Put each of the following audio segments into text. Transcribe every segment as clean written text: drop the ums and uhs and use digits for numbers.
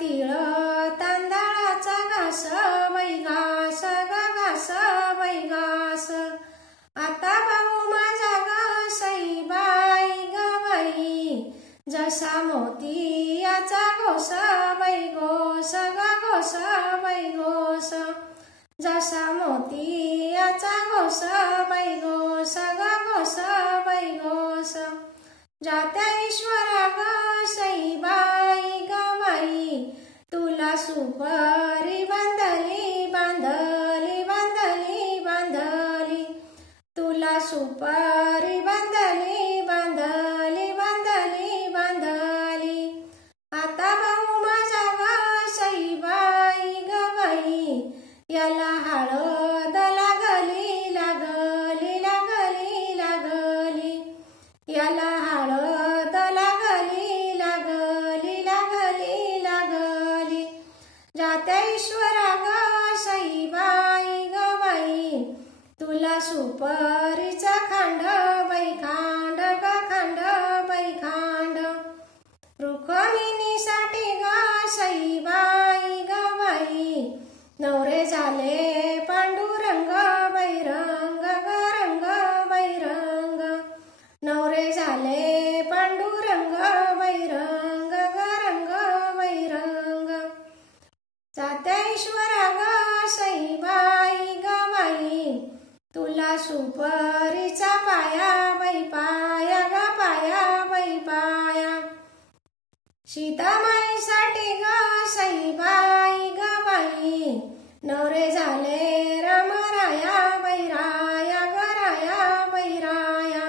तीळ तांदळाचा घास बाई घास ग घास बाई घास। आता भाऊ माझा ग सईबाई ग बाई, जसा मोतियाचा घोस बाई घोस ग घोस बाई घोस। जसा मोतियाचा घोस बाई घोस ग घोस बाई घोस। जात्या ईश्वरा ग सईबाई ग बाई, तुला सुपारी बांधली बांधली बांधली बांधली, तुला सुपारी बांधली बांधली बांधली बांधली। आता भाऊ माझा ग सईबाई ग बाई, याला हळद लागली लागली लागली लागली, याला हळद लागली लागली लागली लागली। जात्या ईश्वरा ग सईबाई ग बाई, तुला सुपारीचा खांड बाई खांड ग खांड बाई खांड। रुक्मिणीसाठी ग सईबाई ग बाई, नवरे झाले पांडुरंग बाई रंग ग रंग बाई रंग। नवरे झाले पांडुरंग बाई रंग ग रंग बाई रंग। जात्या ईश्वरा ग सईबाई ग बाई, तुला सुपारीचा पाया बाई पाया ग पाया बाई पाया। सीतामाईसाठी ग सईबाई ग बाई, नवरे झाले रामराया बाई राया ग राया बाई राया।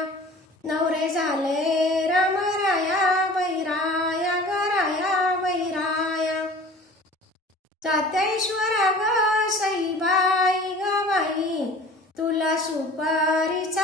नवरे झाले रामराया बाई राया ग राया बाई राया। जात्या ईश्वरा ग सईबाई ग बाई, तुला सुपारीचा